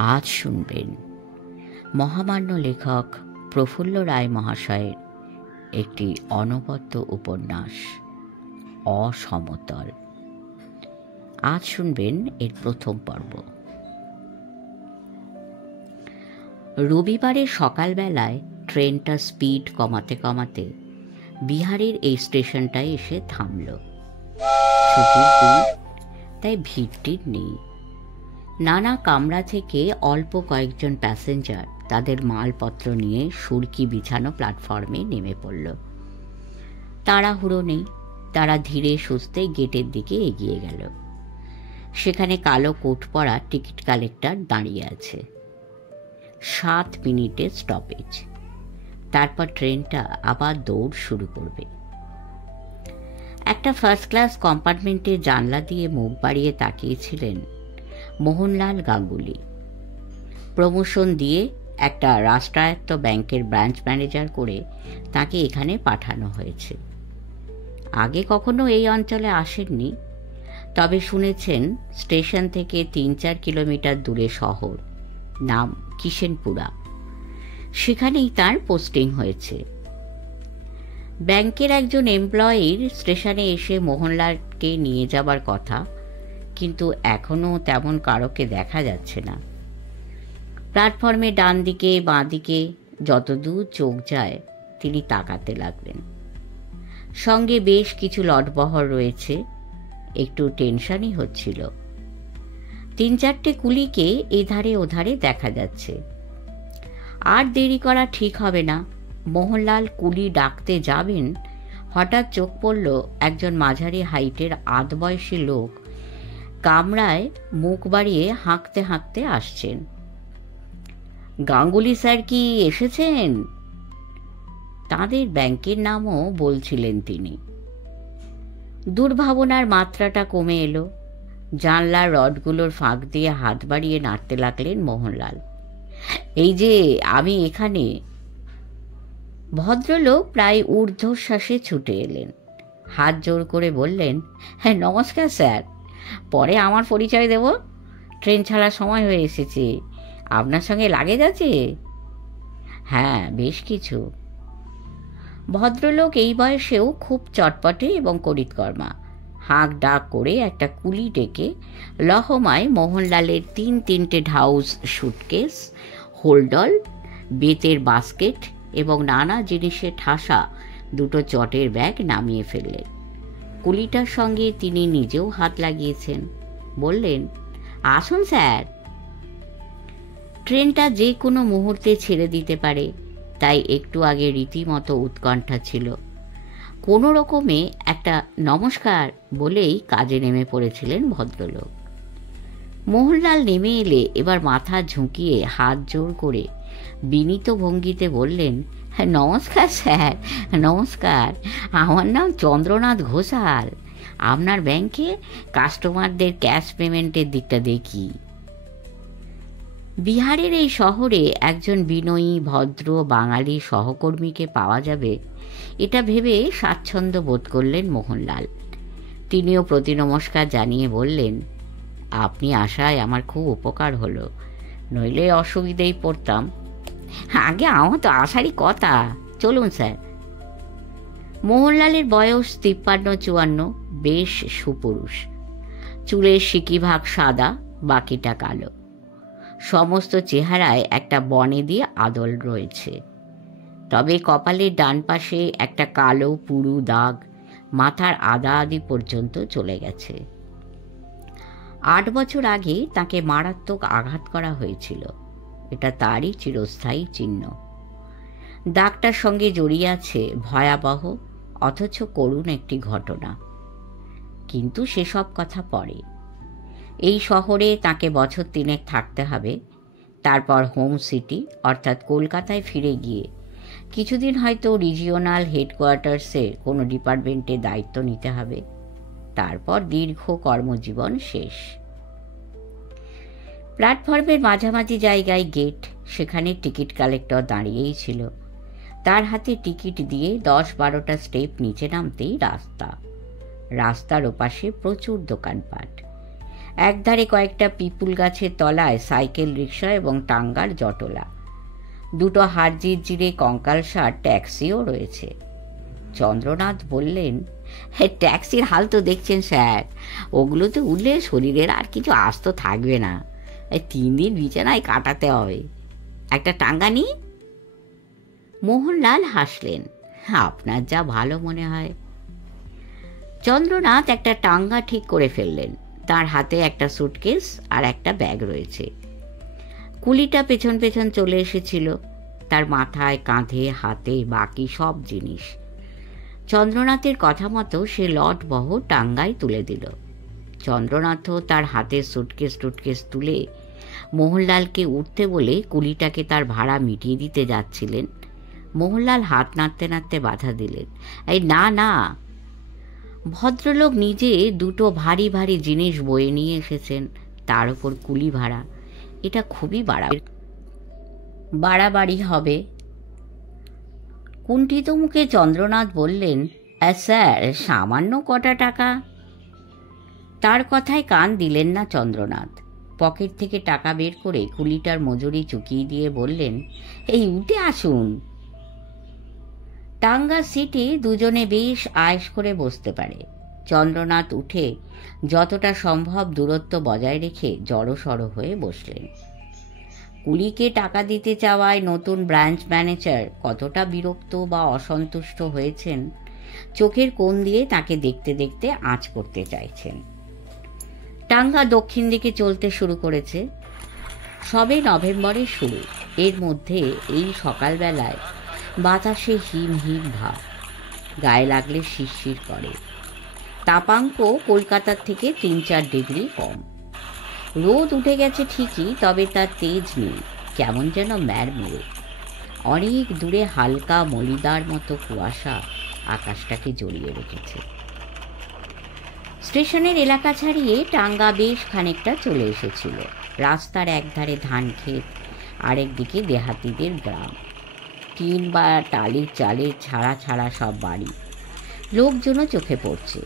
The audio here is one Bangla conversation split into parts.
আজ শুনবেন মহামান্য লেখক প্রফুল্ল রায় মহাশয়ের একটি অনবদ্য উপন্যাস অসমতল। আজ শুনবেন এর প্রথম পর্ব। রবিবারের সকালবেলায় ট্রেনটা স্পিড কমাতে কমাতে বিহারের এই স্টেশনটায় এসে থামল। ছুটির দিন, তাই ভিড়টির নেই। নানা কামরা থেকে অল্প কয়েকজন প্যাসেঞ্জার তাদের মালপত্র নিয়ে সুরকি বিছানো প্ল্যাটফর্মে নেমে পড়ল। তাড়াহুড়ো নেই, তারা ধীরে সুস্থে গেটের দিকে এগিয়ে গেল। সেখানে কালো কোট পরা টিকিট কালেক্টর দাঁড়িয়ে আছে। 7 মিনিটের স্টপেজ, তারপর ট্রেনটা আবার দৌড় শুরু করবে। একটা ফার্স্ট ক্লাস কম্পার্টমেন্টের জানলা দিয়ে মুখ বাড়িয়ে তাকিয়েছিলেন মোহনলাল গাঙ্গুলি। প্রমোশন দিয়ে একটা রাষ্ট্রায়ত্ত ব্যাংকের ব্রাঞ্চ ম্যানেজার করে তাকে এখানে পাঠানো হয়েছে। আগে কখনো এই অঞ্চলে আসেননি, তবে শুনেছেন স্টেশন থেকে 3-4 কিলোমিটার দূরে শহর, নাম কিষেনপুরা, সেখানেই তার পোস্টিং হয়েছে। ব্যাংকের একজন এমপ্লয়ির স্টেশনে এসে মোহনলালকে নিয়ে যাবার কথা, কিন্তু এখনো তেমন কারোকে দেখা যাচ্ছে না। প্ল্যাটফর্মে ডান দিকে বাঁ দিকে যতদূর চোখ যায় তিনি তাকাতে লাগলেন। সঙ্গে বেশ কিছু লটবহর রয়েছে, একটু টেনশনই হচ্ছিল। 3-4টে কুলিকে এধারে ওধারে দেখা যাচ্ছে। আর দেরি করা ঠিক হবে না। মোহনলাল কুলি ডাকতে যাবেন, হঠাৎ চোখ পড়ল একজন মাঝারি হাইটের আধবয়সী লোক কামরায় মুখ বাড়িয়ে হাঁকতে হাঁকতে আসছেন। গাঙ্গুলি স্যার কি এসেছেন? তাদের ব্যাংকের নামও বলছিলেন তিনি। দুর্ভাবনার মাত্রাটা কমে এলো। জানলার রডগুলোর ফাঁক দিয়ে হাত বাড়িয়ে নাড়তে লাগলেন মোহনলাল। এই যে আমি এখানে। ভদ্রলোক প্রায় ঊর্ধ্বশ্বাসে ছুটে এলেন, হাত জোর করে বললেন, হ্যাঁ নমস্কার স্যার, পরে আমার পরিচয় দেব। ট্রেন ছাড়ার সময় হয়ে এসেছে। আপনার সঙ্গে লাগেজ আছে? হ্যাঁ, বেশ কিছু। ভদ্রলোক এই বয়সেও খুব চটপটে এবং করিতকর্মা। হাঁক ডাক করে একটা কুলি ডেকে লহমায় মোহনলালের 3-3টে ঢাউস সুটকেস, হোল্ডল, বেতের বাস্কেট এবং নানা জিনিসে ঠাসা 2টো চটের ব্যাগ নামিয়ে ফেললেন। কুলিটার সঙ্গে তিনি নিজেও হাত লাগিয়েছেন। বললেন, আসুন স্যার। ট্রেনটা যে কোনো মুহূর্তে ছেড়ে দিতে পারে, তাই একটু আগে রীতিমতো উৎকণ্ঠা ছিল। কোনো রকমে একটা নমস্কার বলেই কাজে নেমে পড়েছিলেন ভদ্রলোক। মোহনলাল নেমে এলে এবার মাথা ঝুঁকিয়ে হাত জোর করে বিনীত ভঙ্গিতে বললেন, হ্যাঁ নমস্কার স্যার, নমস্কার। আমার নাম চন্দ্রনাথ ঘোষাল। আপনার ব্যাংকে কাস্টমারদের ক্যাশ পেমেন্টের দিকটা দেখি। বিহারের এই শহরে একজন বিনয়ী ভদ্র বাঙালি সহকর্মীকে পাওয়া যাবে, এটা ভেবে স্বাচ্ছন্দ্য বোধ করলেন মোহনলাল। তিনিও প্রতি নমস্কার জানিয়ে বললেন, আপনি আসায় আমার খুব উপকার হলো, নইলে অসুবিধেই পড়তাম। আগে আমার তো আসারই কথা। চলুন স্যার। মোহনলালের বয়স 53-54, বেশ সুপুরুষ। চুলের সিকিভাগ সাদা, বাকিটা কালো। সমস্ত চেহারায় একটা বনে দিয়ে আদল রয়েছে, তবে কপালের ডান পাশে একটা কালো পুরু দাগ মাথার আদা আদি পর্যন্ত চলে গেছে। 8 বছর আগে তাকে মারাত্মক আঘাত করা হয়েছিল, এটা তারই চিরস্থায়ী চিহ্ন। দাগটার সঙ্গে জড়িয়ে আছে ভয়াবহ অথচ করুণ একটি ঘটনা, কিন্তু সেসব কথা পরে। এই শহরে তাকে বছর 3 থাকতে হবে, তারপর হোম সিটি অর্থাৎ কলকাতায় ফিরে গিয়ে কিছুদিন হয়তো রিজিওনাল হেডকোয়ার্টার্সের কোনো ডিপার্টমেন্টে দায়িত্ব নিতে হবে। তারপর দীর্ঘ কর্মজীবন শেষ। প্ল্যাটফর্মের মাঝামাঝি জায়গায় গেট, সেখানে টিকিট কালেক্টর দাঁড়িয়েই ছিল। তার হাতে টিকিট দিয়ে 10-12টা স্টেপ নিচে নামতেই রাস্তা। রাস্তার ওপাশে প্রচুর দোকানপাট। একধারে কয়েকটা পিপুল গাছের তলায় সাইকেল রিক্সা এবং টাঙ্গার জটলা, দুটো হাড়জিরে কঙ্কালসার ট্যাক্সিও রয়েছে। চন্দ্রনাথ বললেন, ট্যাক্সির হাল তো দেখছেন স্যার, ওগুলোতে উঠলে শরীরের আর কিছু আস্ত থাকবে না, 3 দিন বিছানায় কাটাতে হবে। একটা টাঙ্গা নি? মোহনলাল হাসলেন, আপনার যা ভালো মনে হয়। চন্দ্রনাথ একটা টাঙ্গা ঠিক করে ফেললেন। তার হাতে একটা সুটকেস আর একটা ব্যাগ রয়েছে। কুলিটা পেছন পেছন চলে এসেছিল, তার মাথায়, কাঁধে, হাতে বাকি সব জিনিস। চন্দ্রনাথের কথা মতো সে লটবহর টাঙ্গায় তুলে দিল। চন্দ্রনাথও তার হাতের সুটকেস তুলে মোহনলালকে উঠতে বলে কুলিটাকে তার ভাড়া মিটিয়ে দিতে যাচ্ছিলেন। মোহনলাল হাত নাড়তে নাড়তে বাধা দিলেন, এই না না, ভদ্রলোক নিজে দুটো ভারী ভারী জিনিস বয়ে নিয়ে এসেছেন, তার উপর কুলি ভাড়া, এটা খুবই বাড়াবাড়ি হবে। কুণ্ঠিত মুখে চন্দ্রনাথ বললেন, স্যার সামান্য কটা টাকা। তার কথায় কান দিলেন না চন্দ্রনাথ। পকেট থেকে টাকা বের করে কুলিটার মজুরি চুকিয়ে দিয়ে বললেন, এই উঠে আসুন। টাঙ্গা সিটে দুজনে বেশ আয়েশ করে বসতে পারে। চন্দ্রনাথ উঠে যতটা সম্ভব দূরত্ব বজায় রেখে জড়সড় হয়ে বসলেন। কুলিকে টাকা দিতে চাওয়ায় নতুন ব্রাঞ্চ ম্যানেজার কতটা বিরক্ত বা অসন্তুষ্ট হয়েছেন, চোখের কোণ দিয়ে তাকে দেখতে দেখতে আঁচ করতে চাইছেন। টাঙ্গা দক্ষিণ দিকে চলতে শুরু করেছে। সবে নভেম্বরের শুরু, এর মধ্যে এই সকালবেলায় বাতাসে হিম হিম ভাব, গায়ে লাগলে শিরশির করে। তাপাঙ্ক কলকাতার থেকে 3-4 ডিগ্রি কম। রোদ উঠে গেছে ঠিকই, তবে তার তেজ নেই, কেমন যেন ম্যাড়মেড়ে। অনেক দূরে হালকা মলিদার মতো কুয়াশা আকাশটাকে জড়িয়ে রেখেছে। স্টেশনের এলাকা ছাড়িয়ে টাঙ্গা বেশ খানিকটা চলে এসেছিল। রাস্তার একধারে ধান ক্ষেত, আরেকদিকে দেহাতিদের গ্রাম, টিন বা টালির চালের ছাড়া ছাড়া সব বাড়ি। লোকজনও চোখে পড়ছে।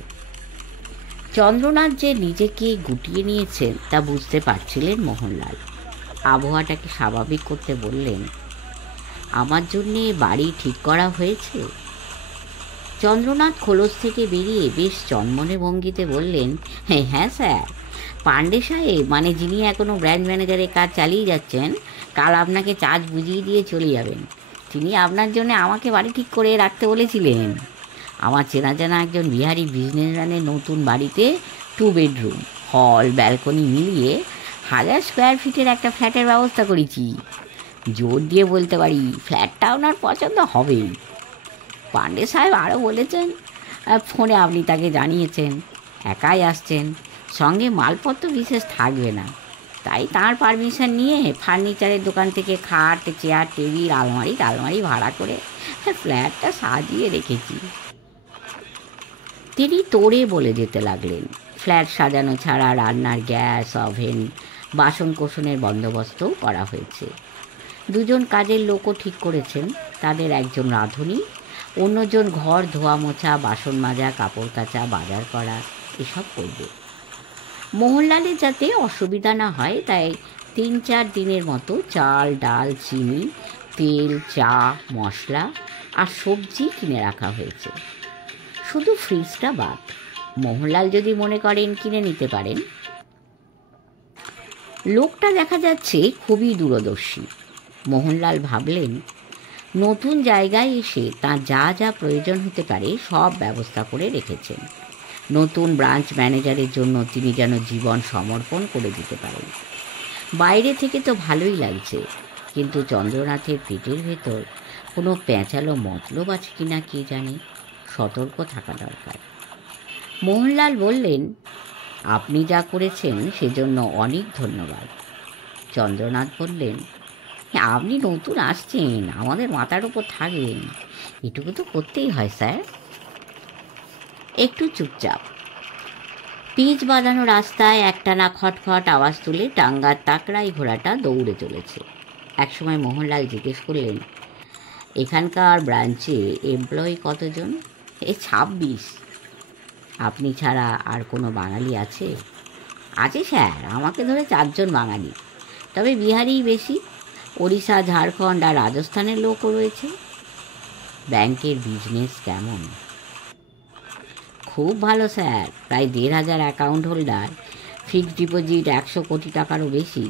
চন্দ্রনাথ যে নিজেকে গুটিয়ে নিয়েছেন তা বুঝতে পারছিলেন মোহনলাল। আবহাওয়াটাকে স্বাভাবিক করতে বললেন, আমার জন্যে বাড়ি ঠিক করা হয়েছে? চন্দ্রনাথ খোলস থেকে বেরিয়ে বেশ চনমনে ভঙ্গিতে বললেন, হ্যাঁ স্যার, পাণ্ডে সাহেব, মানে যিনি এখনও ব্রাঞ্চ ম্যানেজারের কাজ চালিয়ে যাচ্ছেন, কাল আপনাকে চার্জ বুঝিয়ে দিয়ে চলে যাবেন। তিনি আপনার জন্য আমাকে বাড়ি ঠিক করে রাখতে বলেছিলেন। আমার চেনা জানা একজন বিহারি বিজনেসম্যানের নতুন বাড়িতে 2 বেডরুম, হল, ব্যালকনি মিলিয়ে 1000 স্কোয়ার ফিটের একটা ফ্ল্যাটের ব্যবস্থা করেছি। জোর দিয়ে বলতে পারি ফ্ল্যাটটা ওনার পছন্দ হবেই। পাণ্ডে সাহেব আরও বলেছেন, ফোনে আপনি তাকে জানিয়েছেন একাই আসছেন, সঙ্গে মালপত্র বিশেষ থাকবে না, তাই তার পারমিশন নিয়ে ফার্নিচারের দোকান থেকে খাট, চেয়ার, টেবিল, আলমারি ভাড়া করে ফ্ল্যাটটা সাজিয়ে রেখেছি। তিনি তোড়ে বলে যেতে লাগলেন। ফ্ল্যাট সাজানো ছাড়া রান্নার গ্যাস, ওভেন, বাসন কোসনের বন্দোবস্তও করা হয়েছে। 2জন কাজের লোকও ঠিক করেছেন। তাদের একজন রাঁধুনি, অন্যজন ঘর ধোয়া মোছা, বাসন মাজা, কাপড় কাচা, বাজার করা এসব করবে। মোহনলালের যাতে অসুবিধা না হয় তাই 3-4 দিনের মতো চাল, ডাল, চিনি, তেল, চা, মশলা আর সবজি কিনে রাখা হয়েছে। শুধু ফ্রিজটা বাদ। মোহনলাল যদি মনে করেন কিনে নিতে পারেন। লোকটা দেখা যাচ্ছে খুবই দূরদর্শী। মোহনলাল ভাবলেন, নতুন জায়গায় এসে তার যা যা প্রয়োজন হতে পারে সব ব্যবস্থা করে রেখেছেন। নতুন ব্রাঞ্চ ম্যানেজারের জন্য তিনি যেন জীবন সমর্পণ করে দিতে পারেন। বাইরে থেকে তো ভালোই লাগছে, কিন্তু চন্দ্রনাথের পেটের ভেতর কোনো প্যাঁচালো মতলব আছে কিনা কে জানে। সতর্ক থাকা দরকার। মোহনলাল বললেন, আপনি যা করেছেন সেজন্য অনেক ধন্যবাদ। চন্দ্রনাথ বললেন, আপনি নতুন আসছেন, আমাদের মাথার উপর থাকবেন, এটুকু তো করতেই হয় স্যার। একটু চুপচাপ। পিচ বাঁধানো রাস্তায় একটানা খটখট আওয়াজ তুলে টাঙ্গার তাকড়াই ঘোড়াটা দৌড়ে চলেছে। একসময় মোহনলাল জিজ্ঞেস করলেন, এখানকার ব্রাঞ্চে এমপ্লয়ি কতজন? 26। আপনি ছাড়া আর কোনো বাঙালি আছে? আছে স্যার, আমাকে ধরে 4 জন বাঙালি, তবে বিহারিই বেশি। ওড়িশা, ঝাড়খণ্ড আর রাজস্থানের লোকও রয়েছে। ব্যাংকের বিজনেস কেমন? খুব ভালো স্যার, প্রায় 1,500 অ্যাকাউন্ট হোল্ডার, ফিক্সড ডিপোজিট 100 কোটি টাকারও বেশি।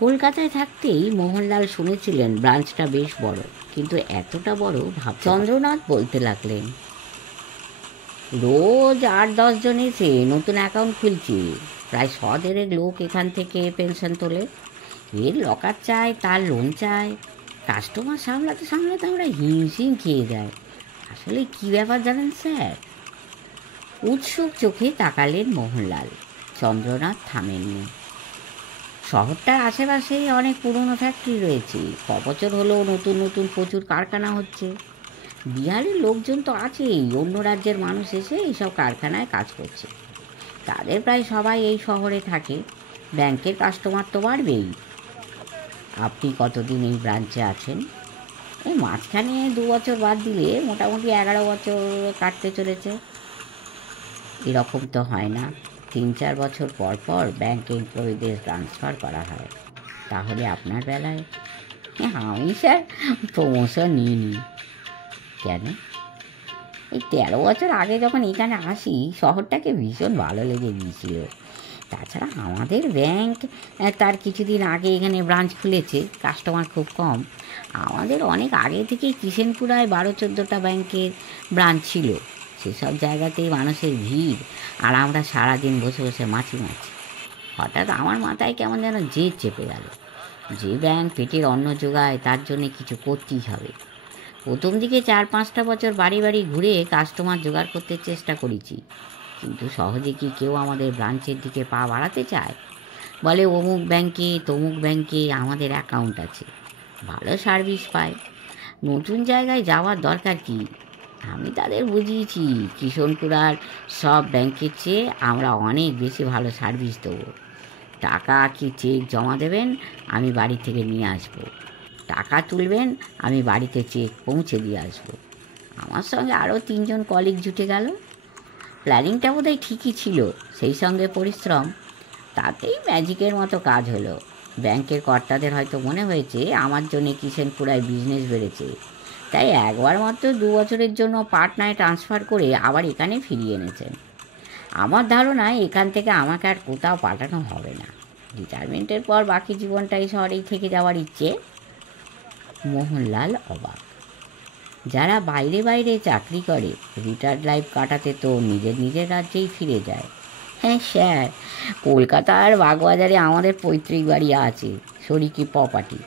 কলকাতায় থাকতেই মোহনলাল শুনেছিলেন ব্রাঞ্চটা বেশ বড়, কিন্তু এতটা বড় ভাব। চন্দ্রনাথ বলতে লাগলেন, রোজ 8-10 জন এসে নতুন অ্যাকাউন্ট খুলছে, প্রায় 100 লোক এখান থেকে পেনশন তোলে। এর লকার চায়, তার লোন চায়, কাস্টমার সামলাতে সামলাতে আমরা হিমশিম খেয়ে যায়। আসলে কি ব্যাপার জানেন স্যার? উৎসুক চোখে তাকালেন মোহনলাল। চন্দ্রনাথ থামেননি। শহরটার আশেপাশে অনেক পুরনো ফ্যাক্টরি রয়েছে, কবছর হলেও নতুন নতুন প্রচুর কারখানা হচ্ছে। বিহারের লোকজন তো আছেই, অন্য রাজ্যের মানুষ এসে এইসব কারখানায় কাজ করছে। তাদের প্রায় সবাই এই শহরে থাকে। ব্যাংকের কাস্টমার তো বাড়বেই। আপনি কতদিন এই ব্রাঞ্চে আছেন? এই মাঝখানে 2 বছর বাদ দিলে মোটামুটি 11 বছর কাটতে চলেছে। এরকম তো হয় না, 3-4 বছর পর পর ব্যাংক এমপ্লয়িদের ট্রান্সফার করা হয়। তাহলে আপনার বেলায়? আমি স্যার প্রমোশন নিইনি। কেন? এই 13 বছর আগে যখন এখানে আসি, শহরটাকে ভীষণ ভালো লেগে গিয়েছিল। তাছাড়া আমাদের ব্যাংক তার কিছুদিন আগে এখানে ব্রাঞ্চ খুলেছে, কাস্টমার খুব কম। আমাদের অনেক আগে থেকেই কিষেনপুরায় 12-14টা ব্যাংকের ব্রাঞ্চ ছিল। সেসব জায়গাতেই মানুষের ভিড়, আর আমরা সারাদিন বসে বসে মাছি। হঠাৎ আমার মাথায় কেমন যেন জেদ চেপে গেল। যে ব্যাংক পেটের অন্ন জোগায়, তার জন্যে কিছু করতেই হবে। প্রথম দিকে 4-5টা বছর বাড়ি বাড়ি ঘুরে কাস্টমার জোগাড় করতে চেষ্টা করেছি, কিন্তু সহজে কি কেউ আমাদের ব্রাঞ্চের দিকে পা বাড়াতে চায়? বলে অমুক ব্যাংকে তমুক ব্যাংকে আমাদের অ্যাকাউন্ট আছে, ভালো সার্ভিস পায়, নতুন জায়গায় যাওয়ার দরকার কি? আমি তাদের বুঝিয়েছি কিষেনপুরার সব ব্যাংকের চেয়ে আমরা অনেক বেশি ভালো সার্ভিস দেবো। টাকা কি চেক জমা দেবেন, আমি বাড়ি থেকে নিয়ে আসবো। টাকা তুলবেন, আমি বাড়িতে চেক পৌঁছে দিয়ে আসবো। আমার সঙ্গে আরও 3 জন কলিগ জুটে গেল। প্ল্যানিংটা বোধহয় ঠিকই ছিল, সেই সঙ্গে পরিশ্রম, তাতেই ম্যাজিকের মতো কাজ হলো। ব্যাংকের কর্তাদের হয়তো মনে হয়েছে আমার জন্য কিষেনপুরায় বিজনেস বেড়েছে, তাই একবার মাত্র 2 বছরের জন্য পাটনায় ট্রান্সফার করে আবার এখানে ফিরিয়ে এনেছেন। আমার ধারণা এখান থেকে আমাকে আর কোথাও পাঠানো হবে না। রিটায়ারমেন্টের পর বাকি জীবনটা এই শহরেই থেকে যাওয়ার ইচ্ছে। মোহনলাল অবাক। যারা বাইরে বাইরে চাকরি করে, রিটায়ার্ড লাইফ কাটাতে তো নিজের নিজের রাজ্যেই ফিরে যায়। হ্যাঁ স্যার, কলকাতার বাগবাজারে আমাদের পৈতৃক বাড়ি আছে, শরিকি প্রপার্টি।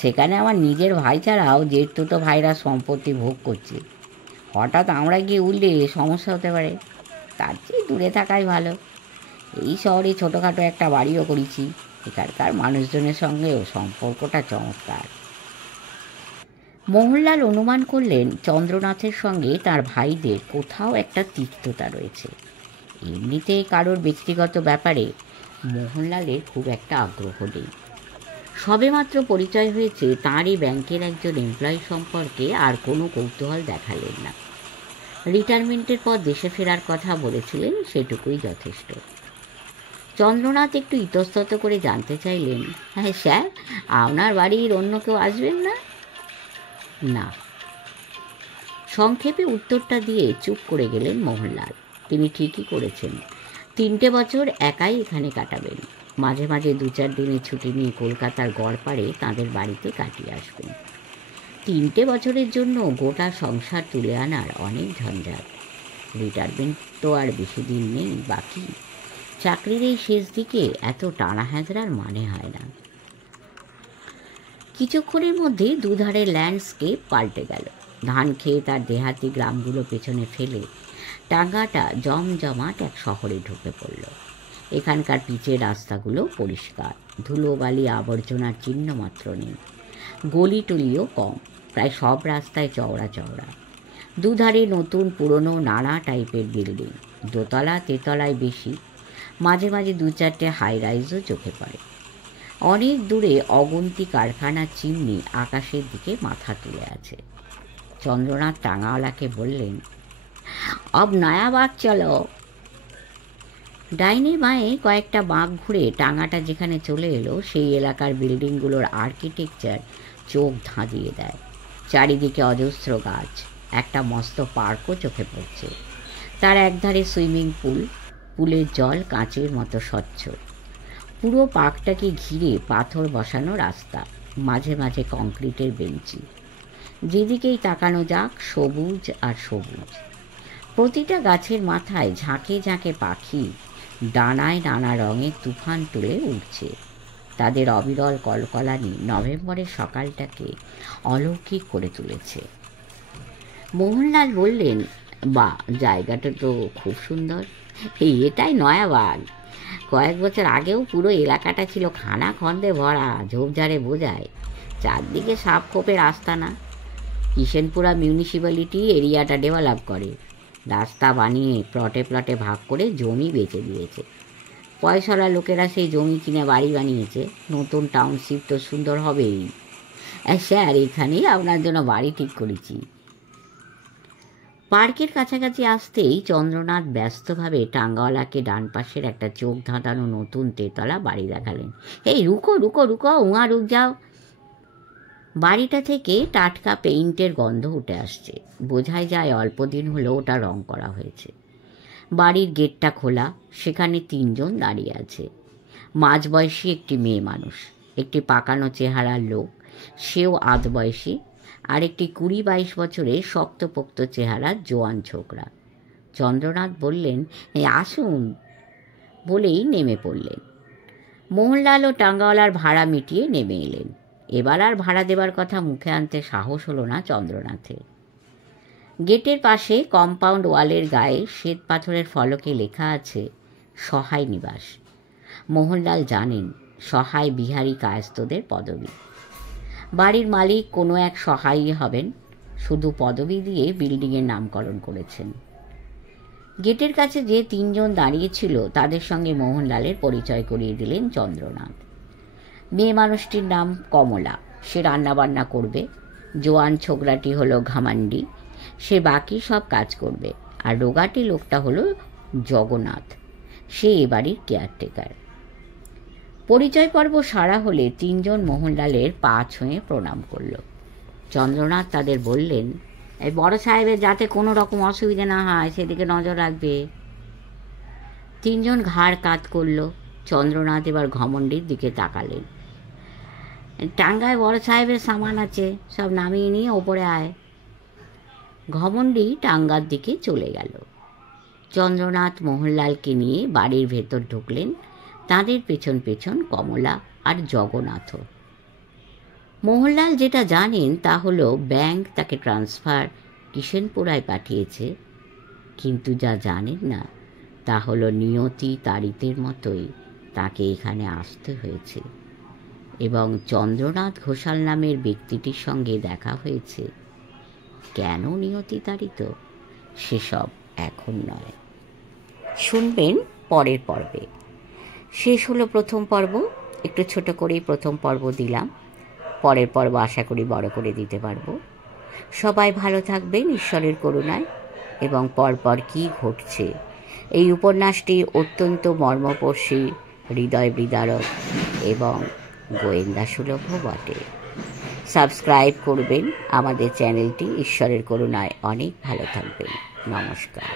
সেখানে আমার নিজের ভাই ছাড়াও জেঠতুতো ভাইরা সম্পত্তি ভোগ করছে। হঠাৎ আমরা গিয়ে উঠলে সমস্যা হতে পারে, তার চেয়ে দূরে থাকাই ভালো। এই শহরে ছোটোখাটো একটা বাড়িও করেছি। এখানকার মানুষজনের সঙ্গেও সম্পর্কটা চমৎকার। মোহনলাল অনুমান করলেন চন্দ্রনাথের সঙ্গে তার ভাইদের কোথাও একটা তিক্ততা রয়েছে। এমনিতে কারোর ব্যক্তিগত ব্যাপারে মোহনলালের খুব একটা আগ্রহ নেই। সবেমাত্র পরিচয় হয়েছে, তাঁরই ব্যাংকের একজন এমপ্লয়ি সম্পর্কে আর কোনো কৌতূহল দেখালেন না। রিটায়ারমেন্টের পর দেশে ফেরার কথা বলেছিলেন, সেটুকুই যথেষ্ট। চন্দ্রনাথ একটু ইতস্তত করে জানতে চাইলেন, হ্যাঁ স্যার, আপনার বাড়ির অন্য কেউ আসবেন না? না। সংক্ষেপে উত্তরটা দিয়ে চুপ করে গেলেন মোহনলাল। তিনি ঠিকই করেছেন, 3টে বছর একাই এখানে কাটাবেন। মাঝে মাঝে 2-4 দিনের ছুটি নিয়ে কলকাতার গড়পাড়ে তাঁদের বাড়িতে কাটিয়ে আসবেন। 3টে বছরের জন্য গোটা সংসার তুলে আনার অনেক ঝঞ্ঝাট। রিটায়ারমেন্ট তো আর বেশি দিন নেই বাকি। চাকরির এই শেষ দিকে এত টানা হ্যাঁচড়ার মানে হয় না। কিছুক্ষণের মধ্যেই দুধারের ল্যান্ডস্কেপ পাল্টে গেল। ধান খেয়ে তার দেহাতি গ্রামগুলো পেছনে ফেলে টাঙ্গাটা জমজমাট এক শহরে ঢুকে পড়ল। এখানকার পিচের রাস্তাগুলো পরিষ্কার, ধুলোবালি আবর্জনার চিহ্ন মাত্র নেই। গলিটলিও কম, প্রায় সব রাস্তায় চওড়া চওড়া। দুধারে নতুন পুরনো নানা টাইপের বিল্ডিং, দোতলা তেতলায় বেশি। মাঝে মাঝে 2-4টে হাই রাইজও চোখে পড়ে। অনেক দূরে অগুন্তি কারখানার চিমনি আকাশের দিকে মাথা তুলে আছে। চন্দ্রনাথ টাঙাওয়ালাকে বললেন, अब नया बाग चलो। ডাইনে বাঁয়ে কয়েকটা বাঁক ঘুরে টাঙাটা যেখানে চলে এলো সেই এলাকার বিল্ডিংগুলোর আর্কিটেকচার চোখ ধাঁধিয়ে দেয়। চারিদিকে অজস্র গাছ, একটা মস্ত পার্কও চোখে পড়ছে। তার একধারে সুইমিং পুল, পুলের জল কাঁচের মতো স্বচ্ছ। পুরো পার্কটাকে ঘিরে পাথর বসানো রাস্তা, মাঝে মাঝে কংক্রিটের বেঞ্চি। যেদিকেই তাকানো যাক সবুজ আর সবুজ। প্রতিটা গাছের মাথায় ঝাঁকে ঝাঁকে পাখি ডানায় নানা রঙের তুফান তুলে উঠছে। তাদের অবিরল কলকলানি নভেম্বরের সকালটাকে অলৌকিক করে তুলেছে। মোহনলাল বললেন, বা জায়গাটা তো খুব সুন্দর। এটাই নয়াবাগ। কয়েক বছর আগেও পুরো এলাকাটা ছিল খানা খন্দে ভরা, ঝোপঝাড়ে বোঝায়। চারদিকে সাপ খোপের আস্তানা। কিষেনপুরা মিউনিসিপ্যালিটি এরিয়াটা ডেভেলপ করে, রাস্তা বানিয়ে প্লটে প্লটে ভাগ করে জমি বেচে দিয়েছে। পয়সাওয়ালা লোকেরা সেই জমি কিনে বাড়ি বানিয়েছে। নতুন টাউনশিপ তো সুন্দর হবেই। স্যার, এখানেই আপনার জন্য বাড়ি ঠিক করেছি। পার্কের কাছাকাছি আসতেই চন্দ্রনাথ ব্যস্তভাবে টাঙ্গাওয়ালাকে ডান পাশের একটা চোখ ধাঁধানো নতুন তেতলা বাড়ি দেখালেন। এই রুকো রুকো রুকো, উঁয়া রুক যাও। বাড়িটা থেকে টাটকা পেইন্টের গন্ধ উঠে আসছে। বোঝাই যায় অল্প দিন হলো ওটা রং করা হয়েছে। বাড়ির গেটটা খোলা, সেখানে 3 জন দাঁড়িয়ে আছে। মাঝবয়সী একটি মেয়ে মানুষ, একটি পাকানো চেহারার লোক, সেও আধবয়সী, আর একটি 20-22 বছরের শক্তপোক্ত চেহারার জোয়ান ছোকরা। চন্দ্রনাথ বললেন, আসুন, বলেই নেমে পড়লেন। মোহনলাল ও টাঙ্গাওয়ালার ভাড়া মিটিয়ে নেমে এলেন। এবার আর ভাড়া দেবার কথা মুখে আনতে সাহস হলো না চন্দ্রনাথের। গেটের পাশে কম্পাউন্ড ওয়ালের গায়ে শ্বেত পাথরের ফলকে লেখা আছে সহায় নিবাস। মোহনলাল জানেন সহায় বিহারী কায়স্থদের পদবি। বাড়ির মালিক কোনো এক সহায়ই হবেন, শুধু পদবি দিয়ে বিল্ডিংয়ের নামকরণ করেছেন। গেটের কাছে যে 3 জন দাঁড়িয়েছিল তাদের সঙ্গে মোহনলালের পরিচয় করিয়ে দিলেন চন্দ্রনাথ। মেয়ে মানুষটির নাম কমলা, সে রান্নাবান্না করবে। জোয়ান ছোকরাটি হলো ঘামান্ডি, সে বাকি সব কাজ করবে। আর রোগাটি লোকটা হলো জগন্নাথ, সে এ বাড়ির কেয়ারটেকার। পরিচয় পর্ব সারা হলে 3 জন মোহনলালের পা ছুঁয়ে প্রণাম করল। চন্দ্রনাথ তাদের বললেন, এই বড় সাহেবের যাতে কোনো রকম অসুবিধা না হয় সেদিকে নজর রাখবে। 3 জন ঘাড় কাত করল। চন্দ্রনাথ এবার ঘমণ্ডির দিকে তাকালেন। টাঙ্গায় বড় সাহেবের সামান আছে, সব নামিয়ে নিয়ে ওপরে আয়। ঘমণ্ডি টাঙ্গার দিকে চলে গেল। চন্দ্রনাথ মোহনলালকে নিয়ে বাড়ির ভেতর ঢুকলেন। তাদের পেছন পেছন কমলা আর জগন্নাথও। মোহনলাল যেটা জানেন তা হলো ব্যাংক তাকে ট্রান্সফার কিষেনপুরায় পাঠিয়েছে, কিন্তু যা জানেন না তা হলো নিয়তি তারিতের মতোই তাকে এখানে আসতে হয়েছে এবং চন্দ্রনাথ ঘোষাল নামের ব্যক্তিটির সঙ্গে দেখা হয়েছে। কেন নিয়তি তারিত সেসব এখন নয়, শুনবেন পরের পর্বে। শেষ হলো প্রথম পর্ব। একটু ছোট করেই প্রথম পর্ব দিলাম, পরের পর্ব আশা করি বড় করে দিতে পারবো। সবাই ভালো থাকবেন ঈশ্বরের করুণায়। এবং পরপর কী ঘটছে, এই উপন্যাসটি অত্যন্ত মর্মস্পর্শী, হৃদয় বিদারক এবং গোয়েন্দা সুলভ বটে। সাবস্ক্রাইব করবেন আমাদের চ্যানেলটি। ঈশ্বরের করুণায় অনেক ভালো থাকবেন। নমস্কার।